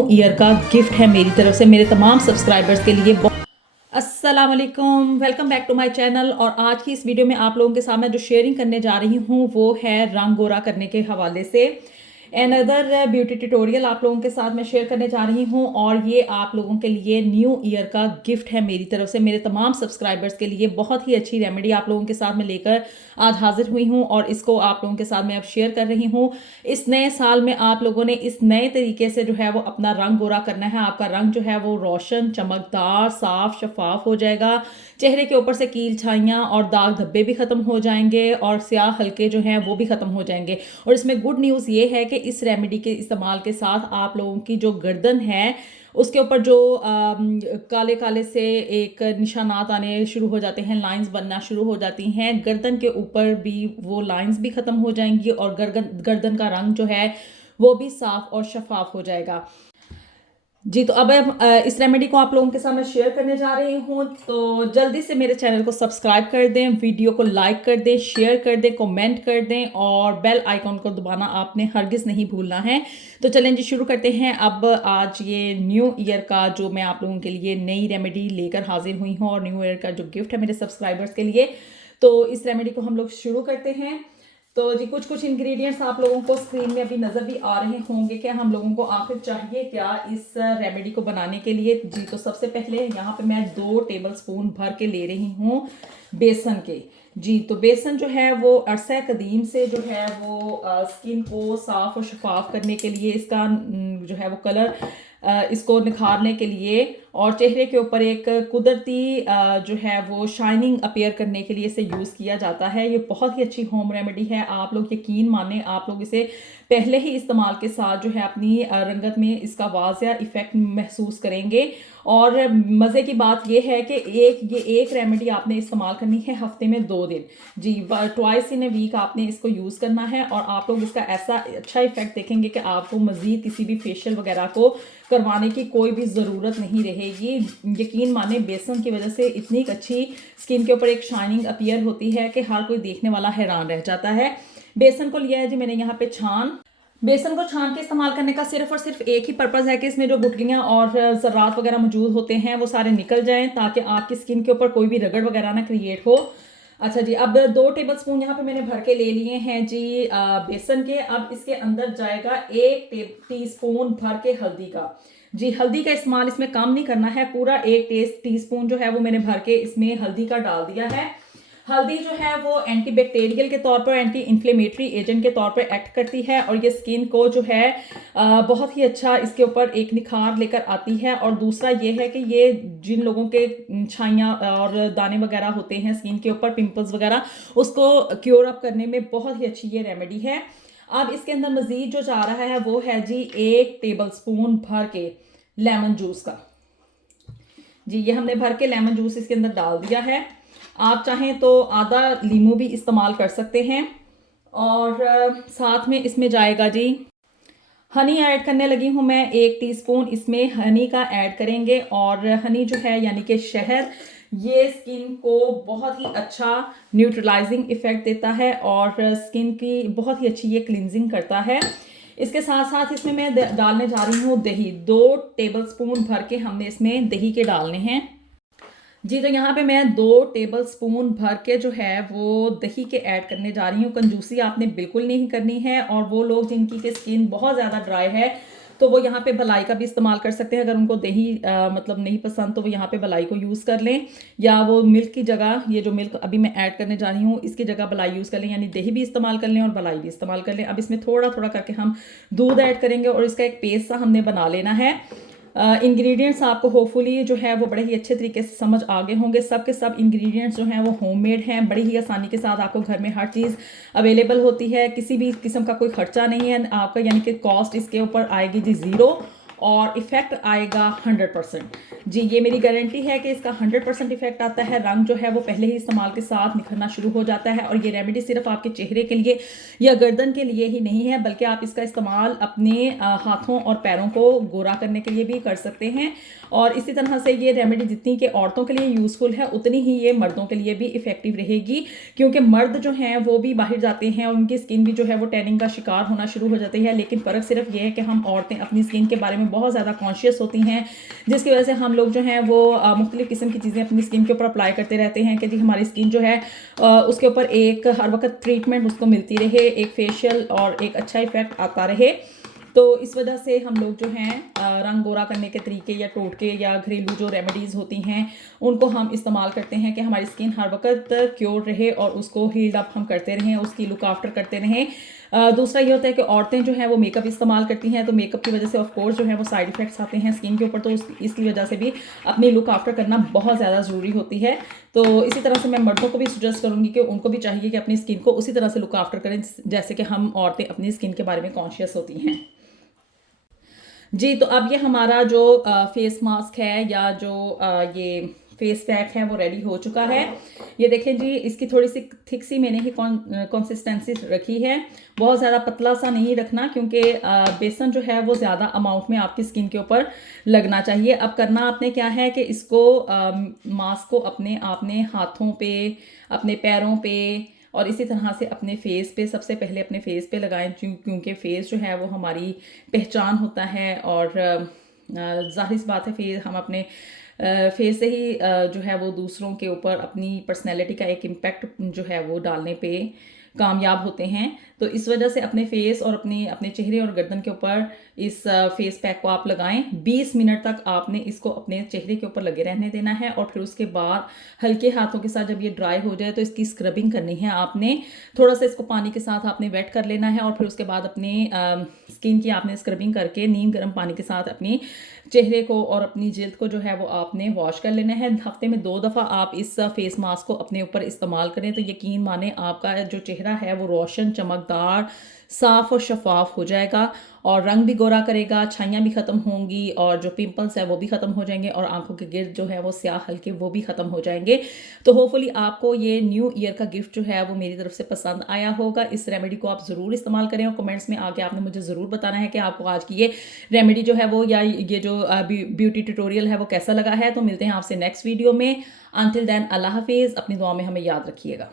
Year का gift है मेरी तरफ से मेरे तमाम सब्सक्राइबर्स के लिए। अस्सलाम वालेकुम, welcome back to my channel. और आज की इस वीडियो में आप लोगों के साथ मैं जो शेयरिंग करने जा रही हूँ वो है रंग गोरा करने के हवाले से अनदर ब्यूटी ट्यूटोरियल आप लोगों के साथ मैं शेयर करने जा रही हूँ। और ये आप लोगों के लिए न्यू ईयर का गिफ्ट है मेरी तरफ से मेरे तमाम सब्सक्राइबर्स के लिए। बहुत ही अच्छी रेमेडी आप लोगों के साथ मैं लेकर आज हाजिर हुई हूँ और इसको आप लोगों के साथ मैं अब शेयर कर रही हूँ। इस नए साल में आप लोगों ने इस नए तरीके से जो है वो अपना रंग गोरा करना है। आपका रंग जो है वो रोशन, चमकदार, साफ, शफाफ हो जाएगा। चेहरे के ऊपर से कील छाइयाँ और दाग धब्बे भी खत्म हो जाएंगे और स्याह हल्के जो हैं वो भी खत्म हो जाएंगे। और इसमें गुड न्यूज़ ये है कि इस रेमेडी के इस्तेमाल के साथ आप लोगों की जो गर्दन है उसके ऊपर जो काले काले से एक निशानात आने शुरू हो जाते हैं, लाइंस बनना शुरू हो जाती हैं, गर्दन के ऊपर भी वो लाइंस भी खत्म हो जाएंगी और गर्दन का रंग जो है वो भी साफ और शफाफ हो जाएगा। जी, तो अब इस रेमेडी को आप लोगों के साथ मैं शेयर करने जा रही हूँ। तो जल्दी से मेरे चैनल को सब्सक्राइब कर दें, वीडियो को लाइक कर दें, शेयर कर दें, कमेंट कर दें और बेल आइकॉन को दबाना आपने हरगिज़ नहीं भूलना है। तो चलें जी, शुरू करते हैं। अब आज ये न्यू ईयर का जो मैं आप लोगों के लिए नई रेमेडी लेकर हाजिर हुई हूँ और न्यू ईयर का जो गिफ्ट है मेरे सब्सक्राइबर्स के लिए, तो इस रेमेडी को हम लोग शुरू करते हैं। तो जी, कुछ इंग्रेडिएंट्स आप लोगों को स्क्रीन में अभी नज़र भी आ रहे होंगे कि हम लोगों को आखिर चाहिए क्या इस रेमेडी को बनाने के लिए। जी, तो सबसे पहले यहाँ पे मैं 2 टेबलस्पून भर के ले रही हूँ बेसन के। जी, तो बेसन जो है वो अरसा कदीम से जो है वो स्किन को साफ और शफाफ करने के लिए, इसका जो है वो कलर इसको निखारने के लिए और चेहरे के ऊपर एक कुदरती जो है वो शाइनिंग अपीयर करने के लिए इसे यूज़ किया जाता है। ये बहुत ही अच्छी होम रेमेडी है, आप लोग यकीन माने, आप लोग इसे पहले ही इस्तेमाल के साथ जो है अपनी रंगत में इसका वाज़िया इफ़ेक्ट महसूस करेंगे। और मज़े की बात यह है कि ये एक रेमेडी आपने इस्तेमाल करनी है हफ्ते में 2 दिन। जी, ट्वाइस इन ए वीक आपने इसको यूज़ करना है और आप लोग इसका ऐसा अच्छा इफेक्ट देखेंगे कि आपको मज़ीद किसी भी फेशियल वगैरह को करवाने की कोई भी ज़रूरत नहीं रहेगी। यकीन माने, बेसन की वजह से इतनी अच्छी स्किन के ऊपर एक शाइनिंग अपीयर होती है कि हर कोई देखने वाला हैरान रह जाता है। बेसन को लिया है जी मैंने यहाँ पे छान। बेसन को छान के इस्तेमाल करने का सिर्फ और सिर्फ एक ही पर्पज़ है कि इसमें जो गुठलियाँ और ज़र्रात वगैरह मौजूद होते हैं वो सारे निकल जाएं, ताकि आपकी स्किन के ऊपर कोई भी रगड़ वगैरह ना क्रिएट हो। अच्छा जी, अब 2 टेबलस्पून यहाँ पे मैंने भर के ले लिए हैं जी बेसन के। अब इसके अंदर जाएगा 1 टीस्पून भर के हल्दी का। जी, हल्दी का इस्तेमाल इसमें कम नहीं करना है, पूरा 1 टीस्पून जो है वो मैंने भर के इसमें हल्दी का डाल दिया है। हल्दी जो है वो एंटीबैक्टीरियल के तौर पर, एंटी इन्फ्लेमेटरी एजेंट के तौर पर एक्ट करती है और ये स्किन को जो है बहुत ही अच्छा इसके ऊपर एक निखार लेकर आती है। और दूसरा ये है कि ये जिन लोगों के छाइयाँ और दाने वगैरह होते हैं स्किन के ऊपर, पिंपल्स वगैरह, उसको क्योर अप करने में बहुत ही अच्छी ये रेमेडी है। अब इसके अंदर मज़ीद जो जा रहा है वो है जी 1 टेबलस्पून भर के लेमन जूस का। जी, ये हमने भर के लेमन जूस इसके अंदर डाल दिया है। आप चाहें तो आधा लीमू भी इस्तेमाल कर सकते हैं। और साथ में इसमें जाएगा जी हनी ऐड करने लगी हूँ मैं। 1 टीस्पून इसमें हनी का ऐड करेंगे। और हनी जो है यानी कि शहद, ये स्किन को बहुत ही अच्छा न्यूट्रलाइजिंग इफेक्ट देता है और स्किन की बहुत ही अच्छी ये क्लिनजिंग करता है। इसके साथ साथ इसमें मैं डालने जा रही हूँ दही। 2 टेबलस्पून भर के हमने इसमें दही के डालने हैं। जी, तो यहाँ पे मैं 2 टेबलस्पून भर के जो है वो दही के ऐड करने जा रही हूँ। कंजूसी आपने बिल्कुल नहीं करनी है। और वो लोग जिनकी के स्किन बहुत ज़्यादा ड्राई है तो वो यहाँ पे भलाई का भी इस्तेमाल कर सकते हैं। अगर उनको दही मतलब नहीं पसंद तो वो यहाँ पे भलाई को यूज़ कर लें, या वो मिल्क की जगह, ये जो मिल्क अभी मैं ऐड करने जा रही हूँ इसकी जगह भलाई यूज़ कर लें, यानी दही भी इस्तेमाल कर लें और भलाई भी इस्तेमाल कर लें। अब इसमें थोड़ा थोड़ा करके हम दूध ऐड करेंगे और इसका एक पेस्ट सा हमने बना लेना है। इंग्रेडिएंट्स आपको होपफुली जो है वो बड़े ही अच्छे तरीके से समझ आ गए होंगे। सब के सब इंग्रेडिएंट्स जो हैं वो होममेड हैं, बड़ी ही आसानी के साथ आपको घर में हर चीज़ अवेलेबल होती है, किसी भी किस्म का कोई खर्चा नहीं है आपका, यानी कि कॉस्ट इसके ऊपर आएगी जी 0 और इफ़ेक्ट आएगा 100%। जी, ये मेरी गारंटी है कि इसका 100% इफेक्ट आता है। रंग जो है वो पहले ही इस्तेमाल के साथ निखरना शुरू हो जाता है। और ये रेमेडी सिर्फ आपके चेहरे के लिए या गर्दन के लिए ही नहीं है, बल्कि आप इसका इस्तेमाल अपने हाथों और पैरों को गोरा करने के लिए भी कर सकते हैं। और इसी तरह से ये रेमेडी जितनी कि औरतों के लिए यूज़फुल है, उतनी ही ये मर्दों के लिए भी इफेक्टिव रहेगी, क्योंकि मर्द जो हैं वो भी बाहर जाते हैं और उनकी स्किन भी जो है वो टैनिंग का शिकार होना शुरू हो जाती है। लेकिन फ़र्क सिर्फ ये है कि हम औरतें अपनी स्किन के बारे में बहुत ज़्यादा कॉन्शियस होती हैं, जिसकी वजह से हम लोग जो हैं वो मुख्तलिफ़ किस्म की चीज़ें अपनी स्किन के ऊपर अप्लाई करते रहते हैं कि जी हमारी स्किन जो है उसके ऊपर एक हर वक्त ट्रीटमेंट उसको मिलती रहे, एक फेशियल और एक अच्छा इफेक्ट आता रहे। तो इस वजह से हम लोग जो हैं रंग गोरा करने के तरीके या टोटके या घरेलू जो रेमेडीज़ होती हैं उनको हम इस्तेमाल करते हैं कि हमारी स्किन हर वक्त क्योर रहे और उसको हील्ड अप हम करते रहें, उसकी लुक आफ्टर करते रहें। दूसरा ये होता है कि औरतें जो हैं वो मेकअप इस्तेमाल करती हैं, तो मेकअप की वजह से ऑफ कोर्स जो है वो साइड इफेक्ट्स आते हैं स्किन के ऊपर, तो इसकी वजह से भी अपनी लुक आफ्टर करना बहुत ज़्यादा ज़रूरी होती है। तो इसी तरह से मैं मर्दों को भी सजेस्ट करूँगी कि उनको भी चाहिए कि अपनी स्किन को उसी तरह से लुक आफ्टर करें जैसे कि हम औरतें अपनी स्किन के बारे में कॉन्शियस होती हैं। जी, तो अब ये हमारा जो फेस मास्क है या जो ये फेस पैक है वो रेडी हो चुका है। ये देखें जी, इसकी थोड़ी सी थिक सी मैंने ही कंसिस्टेंसी रखी है। बहुत ज़्यादा पतला सा नहीं रखना, क्योंकि बेसन जो है वो ज़्यादा अमाउंट में आपकी स्किन के ऊपर लगना चाहिए। अब करना आपने क्या है कि इसको मास्क को आपने हाथों पे, अपने पैरों पे और इसी तरह से अपने फेस पे, सबसे पहले अपने फेस पे लगाएं, क्योंकि फेस जो है वो हमारी पहचान होता है। और जाहिर सी बात है फेस हम अपने फेस से ही जो है वो दूसरों के ऊपर अपनी पर्सनैलिटी का एक इम्पैक्ट जो है वो डालने पे कामयाब होते हैं। तो इस वजह से अपने फेस और अपने चेहरे और गर्दन के ऊपर इस फेस पैक को आप लगाएं। 20 मिनट तक आपने इसको अपने चेहरे के ऊपर लगे रहने देना है और फिर उसके बाद हल्के हाथों के साथ जब ये ड्राई हो जाए तो इसकी स्क्रबिंग करनी है आपने। थोड़ा सा इसको पानी के साथ आपने वेट कर लेना है और फिर उसके बाद अपने स्किन की आपने स्क्रबिंग करके नीम गर्म पानी के साथ अपनी चेहरे को और अपनी जिल्द को जो है वो आपने वॉश कर लेना है। हफ्ते में 2 दफ़ा आप इस फेस मास्क को अपने ऊपर इस्तेमाल करें तो यकीन माने आपका जो चेहरा है वो रोशन, चमकदार, साफ और शफाफ हो जाएगा और रंग भी गोरा करेगा, छाइयाँ भी ख़त्म होंगी और जो पिंपल्स है वो भी ख़त्म हो जाएंगे और आंखों के गिर्द जो है वो स्याह हल्के वो भी ख़त्म हो जाएंगे। तो होपफुली आपको ये न्यू ईयर का गिफ्ट जो है वो मेरी तरफ से पसंद आया होगा। इस रेमेडी को आप ज़रूर इस्तेमाल करें और कमेंट्स में आके आपने मुझे ज़रूर बताना है कि आपको आज की ये रेमेडी जो है वो या ये जो ब्यूटी ट्यूटोरियल है वो कैसा लगा है। तो मिलते हैं आपसे नेक्स्ट वीडियो में। अंटिल देन अल्लाह हाफिज़। अपनी दुआ में हमें याद रखिएगा।